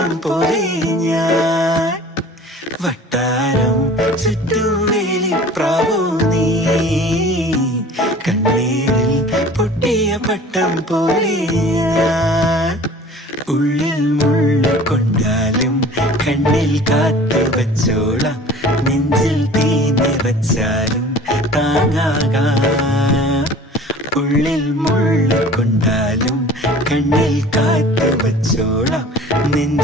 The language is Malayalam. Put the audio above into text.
പട്ടം പോലെ ഞാൻ വട്ടാരം ചുറ്റും വേലിപ്രാവോ നീ കണ്ണീരിൽ പൊട്ടിയ പട്ടം പോലെ ഞാൻ ഉള്ളിൽ മുള്ളു കൊണ്ടാലും കണ്ണിൽ കാത്തു വച്ചോളാം നെഞ്ചിൽ തീ നിറച്ചാലും താങ്ങാകാം ഉള്ളിൽ മുള്ളു കൊണ്ടാലും കണ്ണിൽ കാത്തു വച്ചോളാം നെഞ്ചിൽ